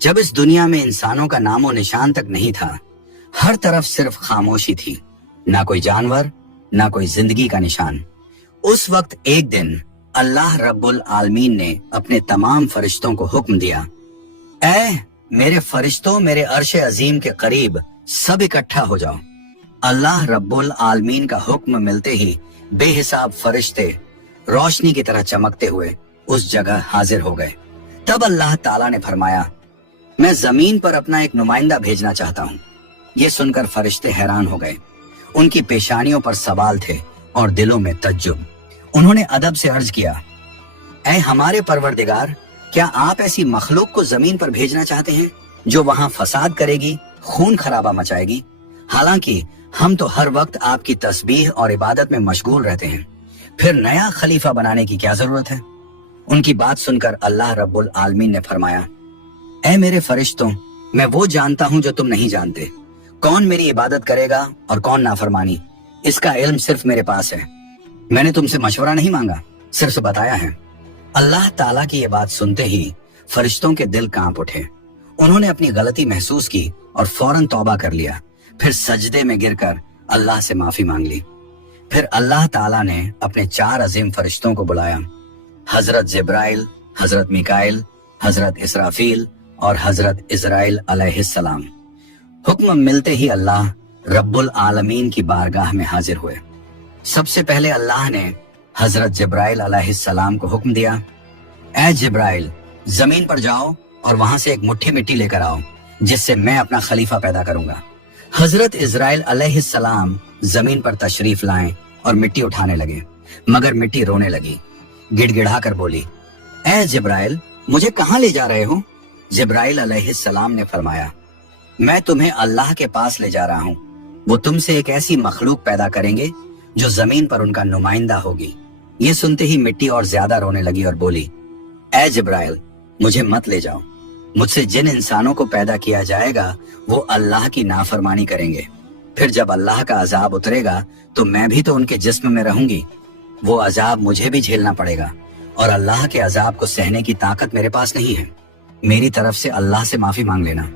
जब इस दुनिया में इंसानों का नामो निशान तक नहीं था, हर तरफ सिर्फ खामोशी थी, ना कोई जानवर, ना कोई जिंदगी का निशान। उस वक्त एक दिन अल्लाह रब्बुल आलमीन ने अपने तमाम फरिश्तों को हुक्म दिया, ऐ मेरे फरिश्तों, मेरे अर्श अजीम के करीब सब इकट्ठा हो जाओ। अल्लाह रब्बुल आलमीन का हुक्म मिलते ही बेहिसाब फरिश्ते रोशनी की तरह चमकते हुए उस जगह हाजिर हो गए। तब अल्लाह ताला ने फरमाया, मैं जमीन पर अपना एक नुमाइंदा भेजना चाहता हूँ। ये सुनकर फरिश्ते हैरान हो गए। उनकी पेशानियों पर सवाल थे और दिलों में तज्जुब। उन्होंने अदब से अर्ज किया, ऐ हमारे परवरदिगार, क्या आप ऐसी मखलूक को जमीन पर भेजना चाहते हैं जो वहां फसाद करेगी, खून खराबा मचाएगी? हालांकि हम तो हर वक्त आपकी तस्बीह और इबादत में मशगूल रहते हैं, फिर नया खलीफा बनाने की क्या जरूरत है? उनकी बात सुनकर अल्लाह रब्बुल आलमीन ने फरमाया, ऐ मेरे फरिश्तों, मैं वो जानता हूँ जो तुम नहीं जानते। कौन मेरी इबादत करेगा और कौन नाफरमानी, इसका इल्म सिर्फ मेरे पास है। मैंने तुमसे मशवरा नहीं मांगा, सिर्फ बताया है। अल्लाह ताला की ये बात सुनते ही फरिश्तों के दिल कांप उठे। उन्होंने अपनी गलती महसूस की और फौरन तौबा कर लिया। फिर सजदे में गिरकर अल्लाह से माफी मांग ली। फिर अल्लाह ताला ने अपने 4 अजीम फरिश्तों को बुलाया, हजरत जिब्राइल, हजरत मिकाइल, हजरत इसराफील और हजरत इजराइल अलैहिस्सलाम। हुक्म मिलते ही अल्लाह रब्बुल आलमीन की बारगाह में हाजिर हुए। सबसे पहले अल्लाह ने हजरत जिब्राइल अलैहिस्सलाम को हुक्म दिया, ऐ जिब्राइल, जमीन पर जाओ और वहां से एक मुट्ठी मिट्टी लेकर आओ, जिससे मैं अपना खलीफा पैदा करूंगा। हजरत इजराइल अलैहिस्सलाम जमीन पर तशरीफ लाएं और मिट्टी उठाने लगे, मगर मिट्टी रोने लगी। गिड़गिड़ा कर बोली, ऐ जिब्राइल, मुझे कहाँ ले जा रहे हो? जिब्राइल अलैहिस्सलाम ने फरमाया, मैं तुम्हें अल्लाह के पास ले जा रहा हूँ। वो तुमसे एक ऐसी मखलूक पैदा करेंगे जो जमीन पर उनका नुमाइंदा होगी। ये सुनते ही मिट्टी और ज्यादा रोने लगी और बोली, ऐ जिब्राइल, मुझे मत ले जाओ। मुझसे जिन इंसानों को पैदा किया जाएगा वो अल्लाह की नाफरमानी करेंगे। फिर जब अल्लाह का अजाब उतरेगा तो मैं भी तो उनके जिस्म में रहूंगी। वो अजाब मुझे भी झेलना पड़ेगा और अल्लाह के अजाब को सहने की ताकत मेरे पास नहीं है। मेरी तरफ से अल्लाह से माफी मांग लेना।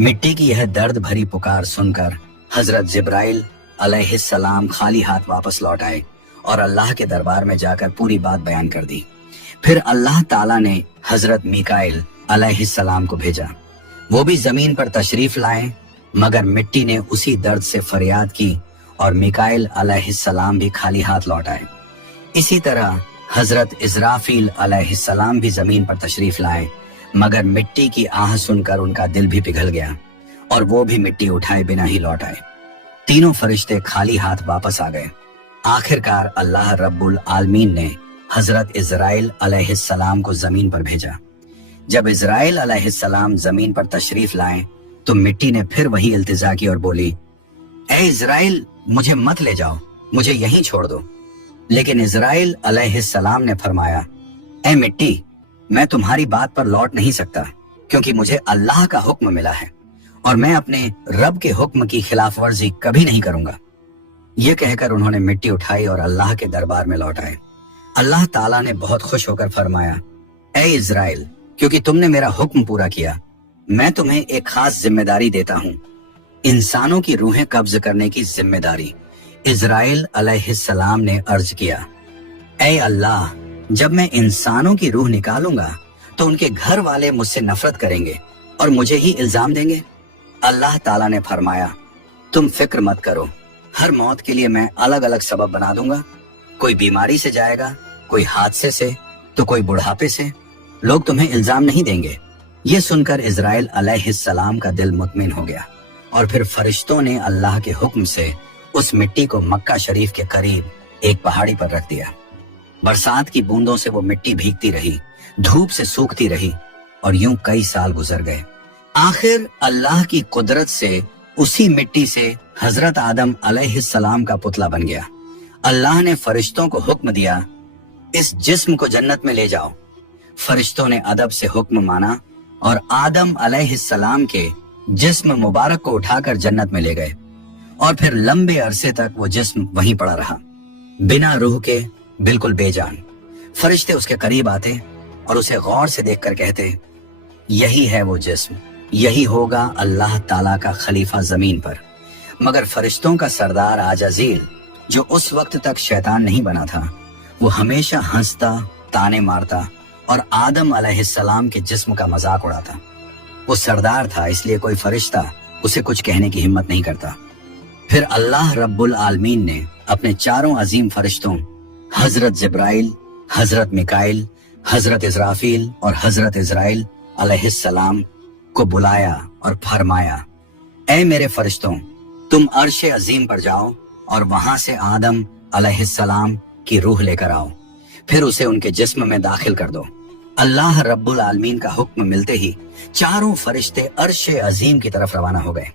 मिट्टी की यह दर्द भरी पुकार सुनकर हजरत जिब्राइल अलैहिस्सलाम खाली हाथ वापस लौट आए और अल्लाह के दरबार में जाकर पूरी बात बयान कर दी। फिर अल्लाह ताला ने हजरत मिकाइल अलैहिस्सलाम को भेजा। वो भी जमीन पर तशरीफ लाए, मगर मिट्टी ने उसी दर्द से फरियाद की और मिकाइल अलैहिस्सलाम भी खाली हाथ लौट आए। इसी तरह हजरत इजराफील अलैहिस्सलाम भी जमीन पर तशरीफ लाए, मगर मिट्टी की आह सुनकर उनका दिल भी पिघल गया और वो भी मिट्टी उठाए बिना ही लौट आए। तीनों फरिश्ते खाली हाथ वापस आ गए। आखिरकार अल्लाह रब्बुल आलमीन ने हजरत इजराइल अलैहिस्सलाम को जमीन पर भेजा। जब इजराइल अलैहिस्सलाम जमीन पर तशरीफ लाए तो मिट्टी ने फिर वही इल्तिजा की और बोली, ऐ इजराइल, मुझे मत ले जाओ, मुझे यहीं छोड़ दो। लेकिन इजराइल अलैहिस्सलाम ने फरमाया, ऐ मिट्टी, मैं तुम्हारी बात पर लौट नहीं सकता, क्योंकि मुझे अल्लाह का हुक्म मिला है और मैं अपने रब के हुक्म की खिलाफ वर्जी कभी नहीं करूंगा। ये कहकर उन्होंने मिट्टी उठाई और अल्लाह के दरबार में लौट आए। अल्लाह ताला ने बहुत खुश होकर फरमाया, ऐ इजराइल, क्योंकि तुमने मेरा हुक्म पूरा किया, मैं तुम्हें एक खास जिम्मेदारी देता हूँ, इंसानों की रूहें कब्ज करने की जिम्मेदारी। इजराइल अलैहिस्सलाम ने अर्ज किया, ऐ अल्लाह, जब मैं इंसानों की रूह निकालूंगा तो उनके घर वाले मुझसे नफरत करेंगे और मुझे ही इल्जाम देंगे। अल्लाह ताला ने फरमाया, तुम फिक्र मत करो, हर मौत के लिए मैं अलग अलग सबब बना दूंगा। कोई बीमारी से जाएगा, कोई हादसे से, तो कोई बुढ़ापे से। लोग तुम्हें इल्जाम नहीं देंगे। ये सुनकर इजराइल अलैहिस्सलाम का दिल मुतमिन हो गया और फिर फरिश्तों ने अल्लाह के हुक्म से उस मिट्टी को मक्का शरीफ के करीब एक पहाड़ी पर रख दिया। बरसात की बूंदों से वो मिट्टी भीगती रही, धूप से सूखती रही और यूं कई साल गुजर गए। आखिर अल्लाह की कुदरत से उसी मिट्टी से हजरत आदम अलैहिस्सलाम का पुतला बन गया। अल्लाह ने फरिश्तों को हुक्म दिया, इस जिस्म को जन्नत में ले जाओ। फरिश्तों ने अदब से हुक्म माना और आदम अलैहिस्सलाम के जिस्म मुबारक को उठाकर जन्नत में ले गए और फिर लंबे अरसे तक वो जिस्म वहीं पड़ा रहा, बिना रूह के, बिल्कुल बेजान। फरिश्ते उसके करीब आते और उसे गौर से देखकर कहते, यही है वो जिस्म, यही होगा अल्लाह ताला का खलीफा जमीन पर। मगर फरिश्तों का सरदार आजाजील, जो उस वक्त तक शैतान नहीं बना था, वो हमेशा हंसता, ताने मारता और आदम अलैहिस्सलाम के जिस्म का मजाक उड़ाता। वो सरदार था, इसलिए कोई फरिश्ता उसे कुछ कहने की हिम्मत नहीं करता। फिर अल्लाह रब्बुल आलमीन ने अपने चारों अजीम फरिश्तों हजरत जिब्राइल, हजरत मिकाइल, हजरत इजराफील और हजरत इजराइल अलैहिस्सलाम को बुलाया और फरमाया, ऐ मेरे फरिश्तों, तुम अर्श अजीम पर जाओ और वहां से आदम अलैहिस्सलाम की रूह लेकर आओ, फिर उसे उनके जिस्म में दाखिल कर दो। अल्लाह रब्बुल आलमीन का हुक्म मिलते ही चारों फरिश्ते अर्श अजीम की तरफ रवाना हो गए।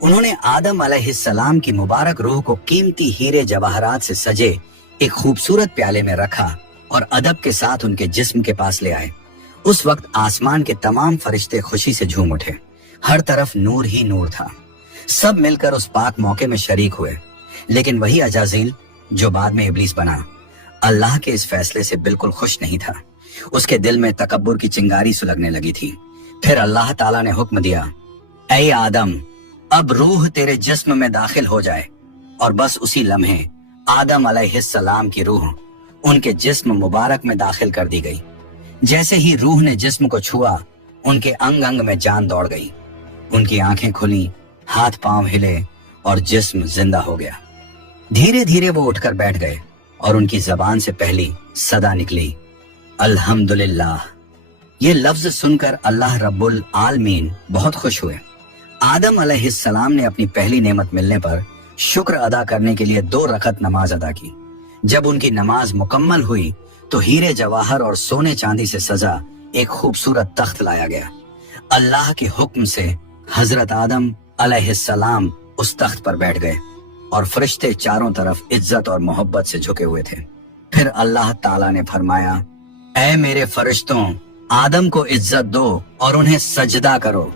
उन्होंने आदम अलैहिस्सलाम की मुबारक रूह को कीमती हीरे जवाहरात से सजे एक खूबसूरत प्याले में रखा और अदब के साथ उनके जिस्म के पास ले आए। उस वक्त आसमान के तमाम फरिश्ते खुशी से झूम उठे। हर तरफ नूर ही नूर था। सब मिलकर उस पाक मौके में शरीक हुए। लेकिन वही अजाजील, जो बाद में इब्लीस बना, अल्लाह के इस फैसले से बिल्कुल खुश नहीं था। उसके दिल में तकब्बुर की चिंगारी सुलगने लगी थी। फिर अल्लाह ताला ने हुक्म दिया, ऐ आदम, अब रूह तेरे जिस्म में दाखिल हो जाए। और बस उसी लम्हे आदम अलैहिस्सलाम की रूह उनके जिस्म मुबारक में दाखिल कर दी गई। जैसे ही रूह ने जिस्म को छुआ, उनके अंग अंग में जान दौड़ गई। उनकी आंखें खुली, हाथ पांव हिले और जिस्म जिंदा हो गया। धीरे धीरे वो उठकर बैठ गए और उनकी जबान से पहली सदा निकली, अल्हम्दुलिल्लाह। ये लफ्ज सुनकर अल्लाह रब्बुल आलमीन बहुत खुश हुए। आदम अलैहिस्सलाम ने अपनी पहली नेमत मिलने पर शुक्र अदा करने के लिए 2 रकत नमाज अदा की। जब उनकी नमाज मुकम्मल हुई तो हीरे जवाहर और सोने चांदी से सजा एक खूबसूरत तख्त लाया गया। अल्लाह के हुक्म से हजरत आदम अलैहिस्सलाम उस तख्त पर बैठ गए और फरिश्ते चारों तरफ इज्जत और मोहब्बत से झुके हुए थे। फिर अल्लाह ताला ने फरमाया, ऐ मेरे फरिश्तों, आदम को इज्जत दो और उन्हें सजदा करो।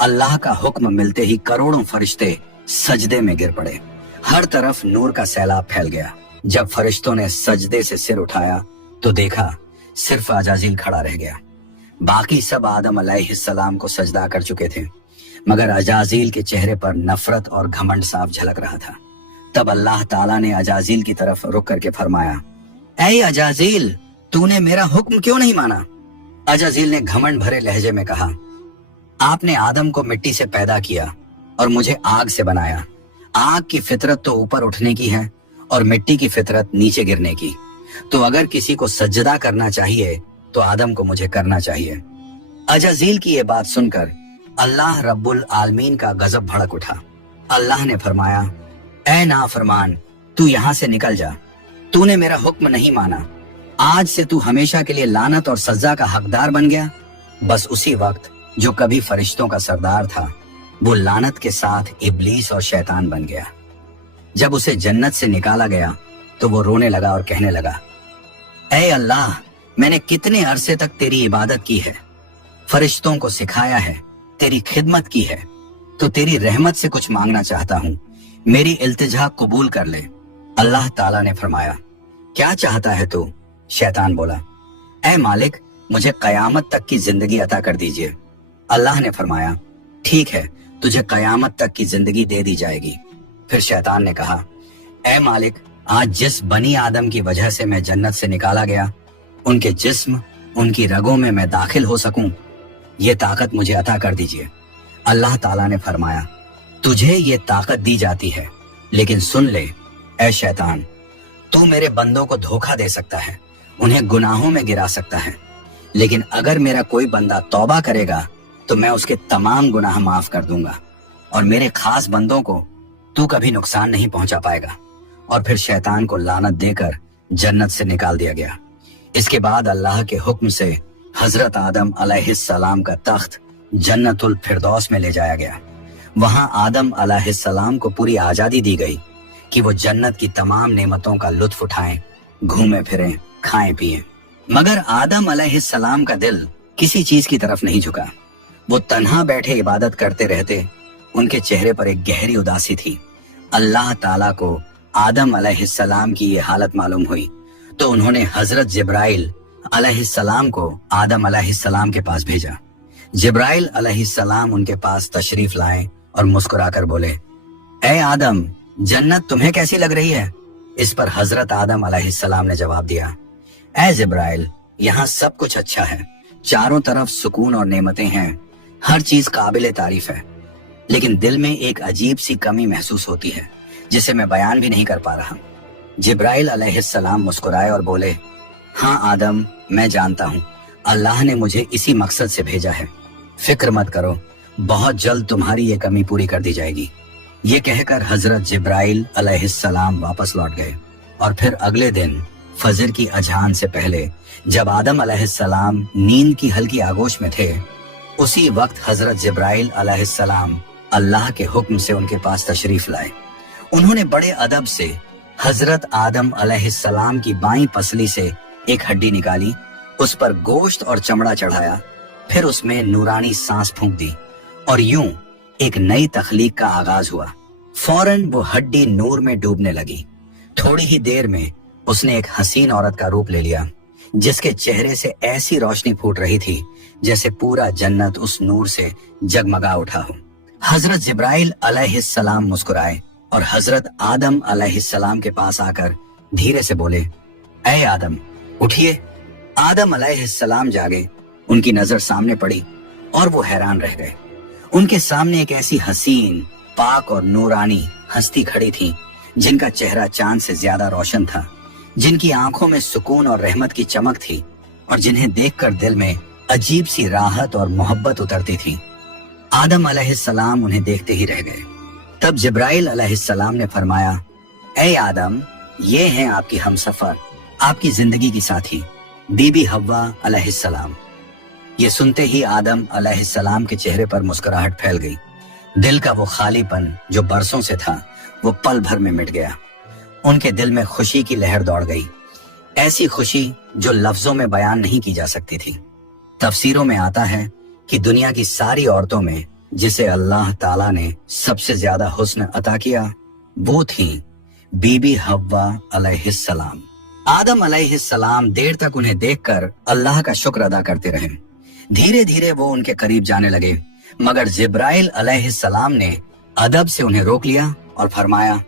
अल्लाह का हुक्म मिलते ही करोड़ों फरिश्ते सजदे में गिर पड़े। हर तरफ नूर का सैलाब फैल गया। जब फरिश्तों ने सजदे से सिर उठाया तो देखा सिर्फ अजाजील खड़ा रह गया। बाकी सब आदम अलैहिस्सलाम को सजदा कर चुके थे, मगर अजाजील के चेहरे पर नफरत और घमंड साफ झलक रहा था। तब अल्लाह ताला ने अजाजील की तरफ रुक करके फरमाया, ऐ अजाजील, तूने मेरा हुक्म क्यों नहीं माना? अजाजील ने घमंड भरे लहजे में कहा, आपने आदम को मिट्टी से पैदा किया और मुझे आग से बनाया। आग की फितरत तो ऊपर उठने की है और मिट्टी की फितरत नीचे गिरने की। तो अगर किसी को सजदा करना चाहिए तो आदम को मुझे करना चाहिए। अजाजील की ये बात सुनकर अल्लाह रब्बुल आलमीन का गजब भड़क उठा। अल्लाह ने फरमाया, ऐ नाफरमान, तू यहाँ से निकल जा। तूने मेरा हुक्म नहीं माना। आज से तू हमेशा के लिए लानत और सजा का हकदार बन गया। बस उसी वक्त जो कभी फरिश्तों का सरदार था, वो लानत के साथ इब्लीस और शैतान बन गया। जब उसे जन्नत से निकाला गया तो वो रोने लगा और कहने लगा, ऐ अल्लाह, मैंने कितने अरसे तक तेरी इबादत की है, फरिश्तों को सिखाया है, तेरी खिदमत की है, तो तेरी रहमत से कुछ मांगना चाहता हूँ, मेरी इल्तिजा कबूल कर ले। अल्लाह ताला ने फरमाया, क्या चाहता है तू? शैतान बोला, ऐ मालिक, मुझे कयामत तक की जिंदगी अता कर दीजिए। अल्लाह ने फरमाया, ठीक है, तुझे कयामत तक की जिंदगी दे दी जाएगी। फिर शैतान ने कहा, ऐ मालिक, आज जिस बनी आदम की वजह से मैं जन्नत से निकाला गया, उनके जिस्म, उनकी रगों में मैं दाखिल हो सकूं, ये ताकत मुझे अता कर दीजिए। अल्लाह ताला ने फरमाया, तुझे ये ताकत दी जाती है, लेकिन सुन ले ऐ शैतान, तू मेरे बंदों को धोखा दे सकता है, उन्हें गुनाहों में गिरा सकता है, लेकिन अगर मेरा कोई बंदा तौबा करेगा तो मैं उसके तमाम गुनाह माफ कर दूंगा और मेरे खास बंदों को तू कभी नुकसान नहीं पहुंचा पाएगा। और फिर शैतान को लानत देकर जन्नत से निकाल दिया गया। इसके बाद अल्लाह के हुक्म से हजरत आदम अलैहिस्सलाम का तख्त जन्नतुल फिरदौस में ले जाया गया। वहां आदम अलैहिस्सलाम को पूरी आजादी दी गई कि वो जन्नत की तमाम नेमतों का लुत्फ उठाएं, घूमे फिरें, खाएं पिएं। मगर आदम अलैहिस्सलाम का दिल किसी चीज की तरफ नहीं झुका। वो तन्हा बैठे इबादत करते रहते। उनके चेहरे पर एक गहरी उदासी थी। अल्लाह ताला को आदम अलैहिस्सलाम की ये हालत मालूम हुई तो उन्होंने हजरत जिब्राइल अलैहिस्सलाम को आदम अलैहिस्सलाम के पास भेजा। जिब्राइल अलैहिस्सलाम उनके पास तशरीफ लाए और मुस्कुराकर बोले, ए आदम, जन्नत तुम्हें कैसी लग रही है? इस पर हजरत आदम अलैहिस्सलाम ने जवाब दिया, ए जिब्राइल, यहाँ सब कुछ अच्छा है, चारों तरफ सुकून और नेमतें हैं, हर चीज काबिल तारीफ है, लेकिन दिल में एक अजीब सी कमी महसूस होती है जिसे मैं बयान भी नहीं कर पा रहा। जिब्राइल अलैहिस्सलाम मुस्कुराए और बोले, हाँ आदम, मैं जानता हूँ, अल्लाह ने मुझे इसी मकसद से भेजा है, फिक्र मत करो, बहुत जल्द तुम्हारी ये कमी पूरी कर दी जाएगी। ये कहकर हजरत जिब्राइल अलैहिस्सलाम वापस लौट गए और फिर अगले दिन फजर की अजान से पहले जब आदम अलैहिस्सलाम नींद की हल्की आगोश में थे, उसी वक्त हजरत जिब्राइल अलैहिस्सलाम अल्लाह के हुक्म से उनके पास तशरीफ लाए। उन्होंने बड़े अदब से हजरत आदम अलैहिस्सलाम की बाईं पसली से एक हड्डी निकाली, उस पर गोश्त और चमड़ा चढ़ाया, फिर उसमें नूरानी सांस फूंक दी और यूं एक नई तखलीक का आगाज हुआ। फौरन वो हड्डी नूर में डूबने लगी। थोड़ी ही देर में उसने एक हसीन औरत का रूप ले लिया, जिसके चेहरे से ऐसी रोशनी फूट रही थी जैसे पूरा जन्नत उस नूर से जगमगा उठा हो। हजरत जिब्राइल अलैहिस्सलाम मुस्कुराए और हजरत आदम अलैहिस्सलाम के पास आकर धीरे से बोले, ऐ आदम, उठिए। आदम अलैहिस्सलाम जागे, उनकी नजर सामने पड़ी और वो हैरान रह गए। उनके सामने एक ऐसी हसीन, पाक और नूरानी हस्ती खड़ी थी जिनका चेहरा चांद से ज्यादा रोशन था, जिनकी आंखों में सुकून और रहमत की चमक थी और जिन्हें देखकर दिल में अजीब सी राहत और मोहब्बत उतरती थी। आदम अलैहिस्सलाम उन्हें देखते ही रह गए। तब जिब्राइल अलैहिस्सलाम ने फरमाया, ऐ आदम, ये हैं आपकी हमसफर, आपकी जिंदगी की साथी, बीबी हव्वा अलैहिस्सलाम। ये सुनते ही आदम अलैहिस्सलाम के चेहरे पर मुस्कुराहट फैल गई। दिल का वो खालीपन जो बरसों से था, वो पल भर में मिट गया। उनके दिल में खुशी की लहर दौड़ गई, ऐसी खुशी जो लफ्जों में बयान नहीं की जा सकती थी। तफसीरों में आता है कि दुनिया की सारी औरतों में जिसे अल्लाह ताला ने सबसे ज्यादा हुस्न अता किया, वो थी बीबी हव्वा अलैहिस्सलाम। आदम अलैहिस्सलाम देर तक उन्हें देखकर अल्लाह का शुक्र अदा करते रहे। धीरे धीरे वो उनके करीब जाने लगे, मगर जिब्राइल अलैहिस्सलाम ने अदब से उन्हें रोक लिया और फरमाया,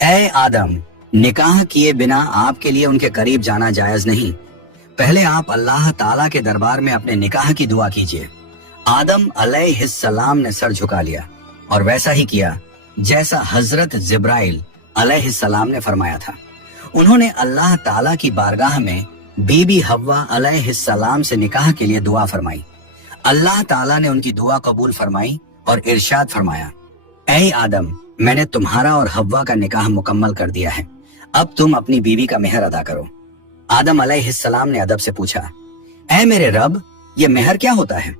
ऐ आदम, निकाह किए बिना आपके लिए उनके करीब जाना जायज नहीं। पहले आप अल्लाह ताला के दरबार में अपने निकाह की दुआ कीजिए। आदम अलैहिस्सलाम ने सर झुका लिया और वैसा ही किया जैसा हजरत जिब्राइल अलैहिस्सलाम ने फरमाया था। उन्होंने अल्लाह ताला की बारगाह में बीबी हव्वा अलैहिस्सलाम से निकाह के लिए दुआ फरमाई। अल्लाह ताला ने उनकी दुआ कबूल फरमाई और इरशाद फरमाया, ऐ आदम, मैंने तुम्हारा और हव्वा का निकाह मुकम्मल कर दिया है, अब तुम अपनी बीवी का मेहर अदा करो। आदम अलैहिस्सलाम ने अदब से पूछा, ऐ मेरे रब, ये मेहर क्या होता है?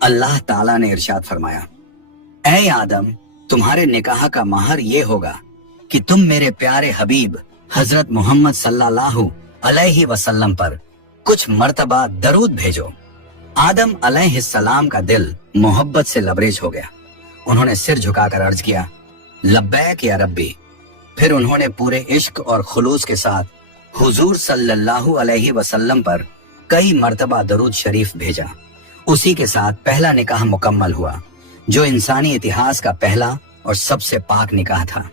अल्लाह ताला ने इरशाद फरमाया, ऐ आदम, तुम्हारे निकाह का महर ये होगा कि तुम मेरे प्यारे हबीब हजरत मोहम्मद सल्लल्लाहु अलैहि वसल्लम पर कुछ मर्तबा दरूद भेजो। आदम अलैहिस्सलाम का दिल मोहब्बत से लबरेज हो गया। उन्होंने सिर झुकाकर अर्ज किया, लब्बैक या रब्बी। फिर उन्होंने पूरे इश्क और खुलूस के साथ हुजूर सल्लल्लाहु अलैहि वसल्लम पर कई मर्तबा दरूद शरीफ भेजा। उसी के साथ पहला निकाह मुकम्मल हुआ, जो इंसानी इतिहास का पहला और सबसे पाक निकाह था।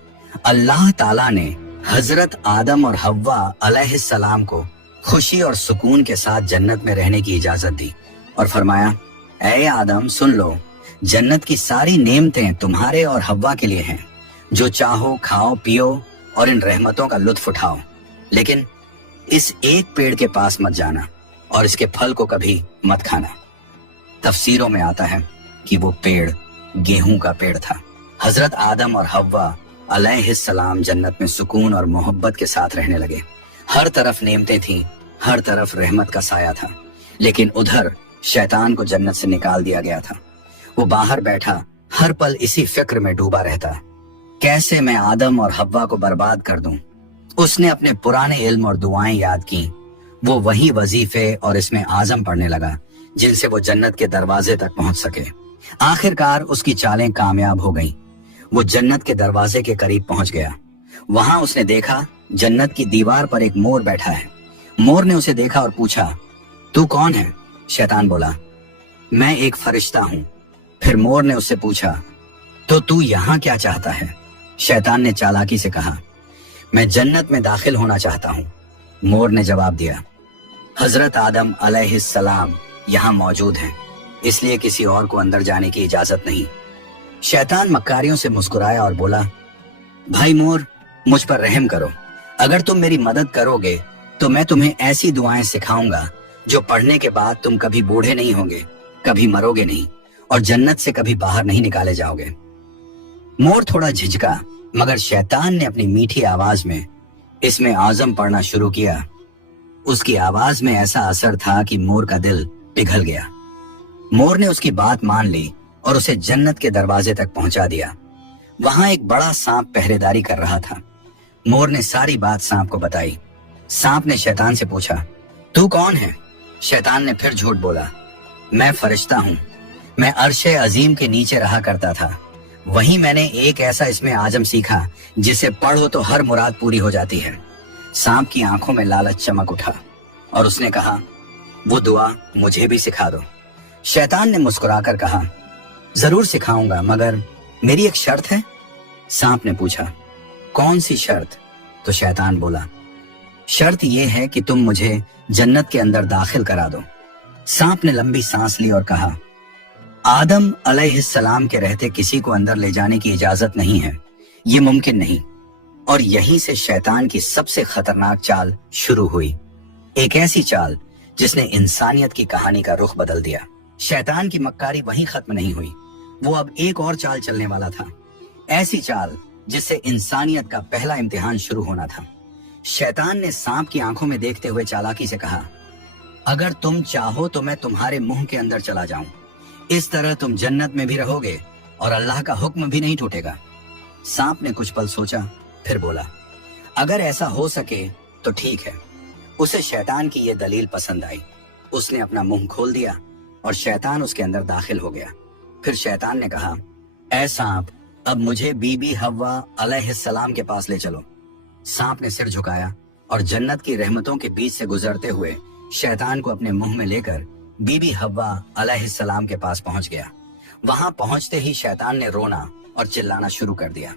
अल्लाह ताला ने हजरत आदम और हव्वा अलैहिस्सलाम को खुशी और सुकून के साथ जन्नत में रहने की इजाजत दी और फरमाया, ऐ आदम, सुन लो, जन्नत की सारी नेमतें तुम्हारे और हव्वा के लिए हैं। जो चाहो खाओ पियो और इन रहमतों का लुत्फ उठाओ, लेकिन इस एक पेड़ के पास मत जाना और इसके फल को कभी मत खाना। तफसीरों में आता है कि वो पेड़ गेहूं का पेड़ था। हजरत आदम और हव्वा अलैहिस्सलाम जन्नत में सुकून और मोहब्बत के साथ रहने लगे। हर तरफ नेमतें थीं, हर तरफ रहमत का साया था, लेकिन उधर शैतान को जन्नत से निकाल दिया गया था। वो बाहर बैठा हर पल इसी फिक्र में डूबा रहता, कैसे मैं आदम और हव्वा को बर्बाद कर दूं। उसने अपने पुराने इल्म और दुआएं याद की। वो वही वजीफे और इसमें आजम पढ़ने लगा जिनसे वो जन्नत के दरवाजे तक पहुंच सके। आखिरकार उसकी चालें कामयाब हो गईं। वो जन्नत के दरवाजे के करीब पहुंच गया। वहां उसने देखा जन्नत की दीवार पर एक मोर बैठा है। मोर ने उसे देखा और पूछा, तू कौन है? शैतान बोला, मैं एक फरिश्ता हूँ। फिर मोर ने उससे पूछा, तो तू यहाँ क्या चाहता है? शैतान ने चालाकी से कहा, मैं जन्नत में दाखिल होना चाहता हूँ। मोर ने जवाब दिया, हजरत आदम अलैहिस्सलाम यहाँ मौजूद हैं, इसलिए किसी और को अंदर जाने की इजाजत नहीं। शैतान मक्कारियों से मुस्कुराया और बोला, भाई मोर, मुझ पर रहम करो। अगर तुम मेरी मदद करोगे तो मैं तुम्हें ऐसी दुआएं सिखाऊंगा जो पढ़ने के बाद तुम कभी बूढ़े नहीं होंगे, कभी मरोगे नहीं और जन्नत से कभी बाहर नहीं निकाले जाओगे। मोर थोड़ा झिझका, मगर शैतान ने अपनी मीठी आवाज में इसमें आजम पढ़ना शुरू किया। उसकी आवाज में ऐसा असर था कि मोर का दिल पिघल गया। मोर ने उसकी बात मान ली और उसे जन्नत के दरवाजे तक पहुंचा दिया। वहां एक बड़ा सांप पहरेदारी कर रहा था। मोर ने सारी बात सांप को बताई। सांप ने शैतान से पूछा, तू कौन है? शैतान ने फिर झूठ बोला, मैं फरिश्ता हूँ। मैं अर्शे अजीम के नीचे रहा करता था। वहीं मैंने एक ऐसा इसमें आजम सीखा जिसे पढ़ो तो हर मुराद पूरी हो जाती है। सांप की आंखों में लालच चमक उठा और उसने कहा, वो दुआ मुझे भी सिखा दो। शैतान ने मुस्कुराकर कहा, जरूर सिखाऊंगा, मगर मेरी एक शर्त है। सांप ने पूछा, कौन सी शर्त? तो शैतान बोला, शर्त यह है कि तुम मुझे जन्नत के अंदर दाखिल करा दो। सांप ने लंबी सांस ली और कहा, आदम अलैहिस्सलाम के रहते किसी को अंदर ले जाने की इजाजत नहीं है, ये मुमकिन नहीं। और यहीं से शैतान की सबसे खतरनाक चाल शुरू हुई, एक ऐसी चाल जिसने इंसानियत की कहानी का रुख बदल दिया। शैतान की मक्कारी वहीं खत्म नहीं हुई, वो अब एक और चाल चलने वाला था, ऐसी चाल जिससे इंसानियत का पहला इम्तिहान शुरू होना था। शैतान ने सांप की आंखों में देखते हुए चालाकी से कहा, अगर तुम चाहो तो मैं तुम्हारे मुंह के अंदर चला जाऊं, इस तरह तुम जन्नत में भी रहोगे और अल्लाह का हुक्म भी नहीं टूटेगा। सांप ने कुछ पल सोचा, फिर बोला, अगर ऐसा हो सके तो ठीक है। उसे शैतान की यह दलील पसंद आई। उसने अपना मुंह खोल दिया और शैतान उसके अंदर दाखिल हो गया। फिर शैतान ने कहा, ऐ सांप, अब मुझे बीबी हव्वा अलैहिस्सलाम के पास ले चलो। सांप ने सिर झुकाया और जन्नत की रहमतों के बीच से गुजरते हुए शैतान को अपने मुंह में लेकर बीबी हव्वा अलैहिस्सलाम के पास पहुंच गया। वहां पहुंचते ही शैतान ने रोना और चिल्लाना शुरू कर दिया।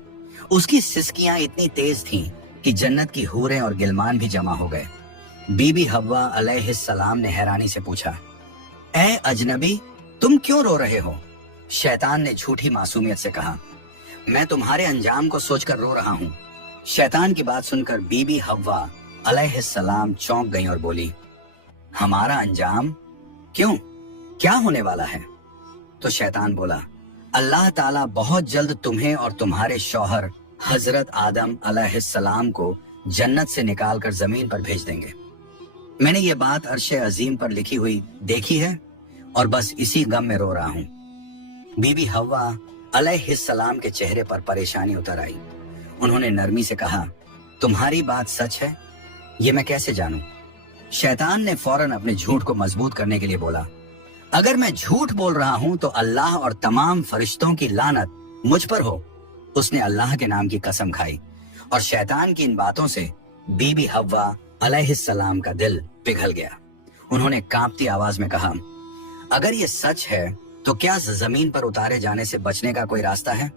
उसकी सिसकियां इतनी तेज थीं कि जन्नत की हूरें और गिलमान भी जमा हो गए। बीबी हव्वा अलैहिस्सलाम ने हैरानी से पूछा, ऐ अजनबी, तुम क्यों रो रहे हो? शैतान ने झूठी मासूमियत से कहा, मैं तुम्हारे अंजाम को सोचकर रो रहा हूँ। शैतान की बात सुनकर बीबी हव्वा अलैहिस्सलाम चौंक गई और बोली, हमारा अंजाम? क्यों, क्या होने वाला है? तो शैतान बोला, अल्लाह ताला बहुत जल्द तुम्हें और तुम्हारे शौहर हजरत आदम अलैहिस्सलाम को जन्नत से निकालकर जमीन पर भेज देंगे। मैंने ये बात अर्शे अजीम पर लिखी हुई देखी है और बस इसी गम में रो रहा हूँ। बीबी हव्वा अलैहिस्सलाम के चेहरे पर परेशानी उतर आई। उन्होंने नरमी से कहा, तुम्हारी बात सच है? ये मैं कैसे जानूं? शैतान ने फौरन अपने झूठ को मजबूत करने के लिए बोला, अगर मैं झूठ बोल रहा हूं तो अल्लाह और तमाम फरिश्तों की लानत मुझ पर हो। उसने अल्लाह के नाम की कसम खाई और शैतान की इन बातों से बीबी हव्वा अलैहिस्सलाम का दिल पिघल गया। उन्होंने कांपती आवाज में कहा, अगर ये सच है तो क्या जमीन पर उतारे जाने से बचने का कोई रास्ता है?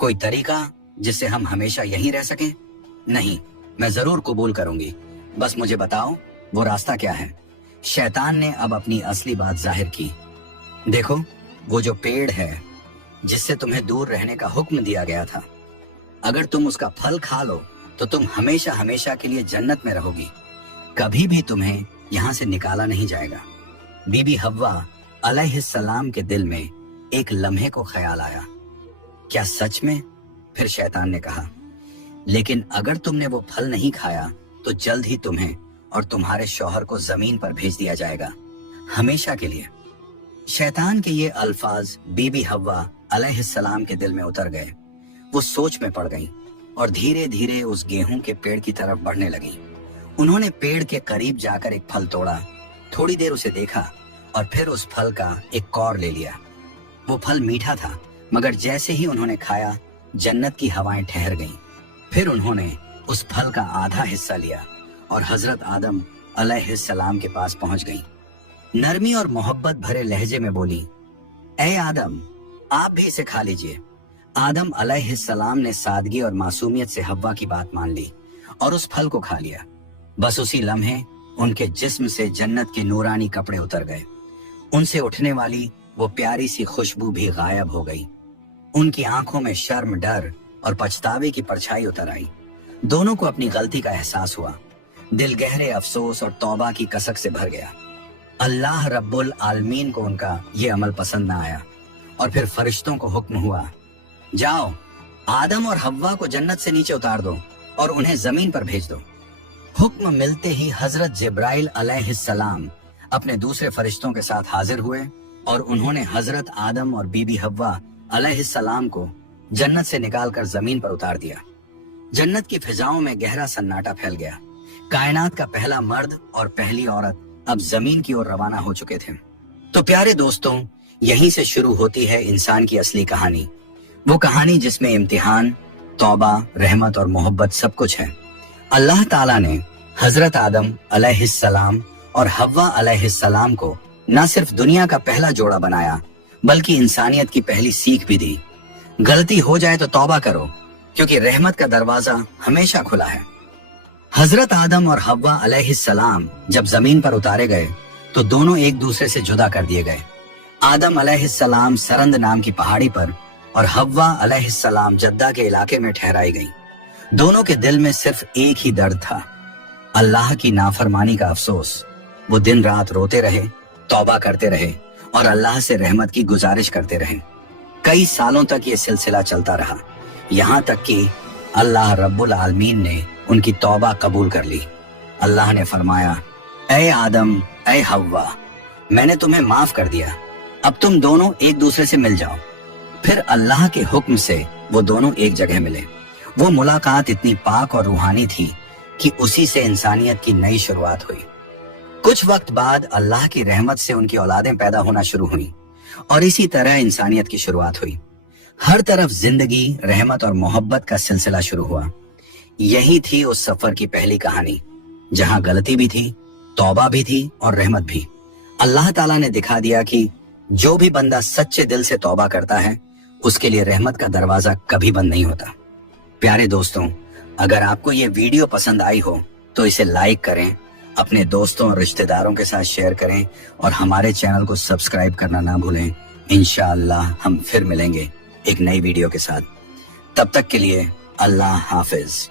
कोई तरीका जिससे हम हमेशा यहीं रह सकें? नहीं, मैं जरूर कबूल करूंगी, बस मुझे बताओ वो रास्ता क्या है। शैतान ने अब अपनी असली बात जाहिर की। देखो, वो जो पेड़ है जिससे तुम्हें दूर रहने का हुक्म दिया गया था, अगर तुम उसका फल खा लो तो तुम हमेशा हमेशा के लिए जन्नत में रहोगी, कभी भी तुम्हें यहाँ से निकाला नहीं जाएगा। बीबी हव्वा अलैहिस्सलाम के दिल में एक लम्हे को ख्याल आया, क्या सच में? फिर शैतान ने कहा, लेकिन अगर तुमने वो फल नहीं खाया तो जल्द ही तुम्हें और तुम्हारे शौहर को जमीन पर भेज दिया जाएगा, हमेशा के लिए। शैतान के ये अल्फाज बीबी हव्वा अलैहिस्सलाम के दिल में उतर गए। वो सोच में पड़ गईं और धीरे धीरे उस गेहूं के पेड़ की तरफ बढ़ने लगी। उन्होंने पेड़ के करीब जाकर एक फल तोड़ा, थोड़ी देर उसे देखा और फिर उस फल का एक कौर ले लिया। वो फल मीठा था, मगर जैसे ही उन्होंने खाया जन्नत की हवाएं ठहर गईं। फिर उन्होंने उस फल का आधा हिस्सा लिया और हजरत आदम अलैहिस्सलाम के पास पहुंच गईं। नरमी और मोहब्बत भरे लहजे में बोली, ए आदम, आप भी इसे खा लीजिए। आदम अलैहिस्सलाम ने सादगी और मासूमियत से हव्वा की बात मान ली और उस फल को खा लिया। बस उसी लम्हे उनके जिस्म से जन्नत के नूरानी कपड़े उतर गए। उनसे उठने वाली वो प्यारी सी खुशबू भी गायब हो गई। उनकी आंखों में शर्म, डर और पछतावे की परछाई उतर आई। दोनों को अपनी गलती का एहसास हुआ। दिल गहरे अफसोस और तौबा की कसक से भर गया। अल्लाह रब्बुल आलमीन को उनका ये अमल पसंद न आया और फिर फरिश्तों को हुक्म हुआ, जाओ आदम और हव्वा को जन्नत से नीचे उतार दो और उन्हें जमीन पर भेज दो। हुक्म मिलते ही हजरत जिब्राइल अलैहिस्सलाम अपने दूसरे फरिश्तों के साथ हाजिर हुए और उन्होंने हजरत आदम और बीबी हव्वा अलैहिस्सलाम को जन्नत से निकालकर जमीन पर उतार दिया। जन्नत की फिजाओं में गहरा सन्नाटा फैल गया। कायनात का पहला मर्द और पहली औरत अब जमीन की ओर रवाना हो चुके थे। तो प्यारे दोस्तों, यहीं से शुरू होती है इंसान की असली कहानी। वो कहानी जिसमें इम्तिहान, तौबा, रहमत और मोहब्बत सब कुछ है। अल्लाह ताला ने हजरत आदम अलैहिस्सलाम और हव्वा अलैहिस्सलाम को न सिर्फ दुनिया का पहला जोड़ा बनाया, बल्कि इंसानियत की पहली सीख भी दी। गलती हो जाए तो तौबा करो, क्योंकि रहमत का दरवाजा हमेशा खुला है। हजरत आदम और हव्वा अलैहिस्सलाम जब जमीन पर उतारे गए तो दोनों एक दूसरे से जुदा कर दिए गए। आदम अलैहिस्सलाम सरंद नाम की पहाड़ी पर और हव्वा अलैहिस्सलाम जद्दा के इलाके में ठहराई गई। दोनों के दिल में सिर्फ एक ही दर्द था, अल्लाह की नाफरमानी का अफसोस। वो दिन रात रोते रहे, तौबा करते रहे और अल्लाह से रहमत की गुजारिश करते रहे। कई सालों तक ये सिलसिला चलता रहा, यहाँ तक कि अल्लाह रब्बुल आलमीन ने उनकी तौबा कबूल कर ली। अल्लाह ने फरमाया, ए आदम, ए हव्वा, मैंने तुम्हें माफ कर दिया, अब तुम दोनों एक दूसरे से मिल जाओ। फिर अल्लाह के हुक्म से वो दोनों एक जगह मिले। वो मुलाकात इतनी पाक और रूहानी थी कि उसी से इंसानियत की नई शुरुआत हुई। कुछ वक्त बाद अल्लाह की रहमत से उनकी औलादें पैदा होना शुरू हुई और इसी तरह इंसानियत की शुरुआत हुई। हर तरफ जिंदगी, रहमत और मोहब्बत का सिलसिला शुरू हुआ। यही थी उस सफर की पहली कहानी, जहां गलती भी थी, तौबा भी थी और रहमत भी। अल्लाह ताला ने दिखा दिया कि जो भी बंदा सच्चे दिल से तौबा करता है, उसके लिए रहमत का दरवाजा कभी बंद नहीं होता। प्यारे दोस्तों, अगर आपको ये वीडियो पसंद आई हो तो इसे लाइक करें, अपने दोस्तों और रिश्तेदारों के साथ शेयर करें और हमारे चैनल को सब्सक्राइब करना ना भूलें। इंशाअल्लाह हम फिर मिलेंगे एक नई वीडियो के साथ। तब तक के लिए अल्लाह हाफिज।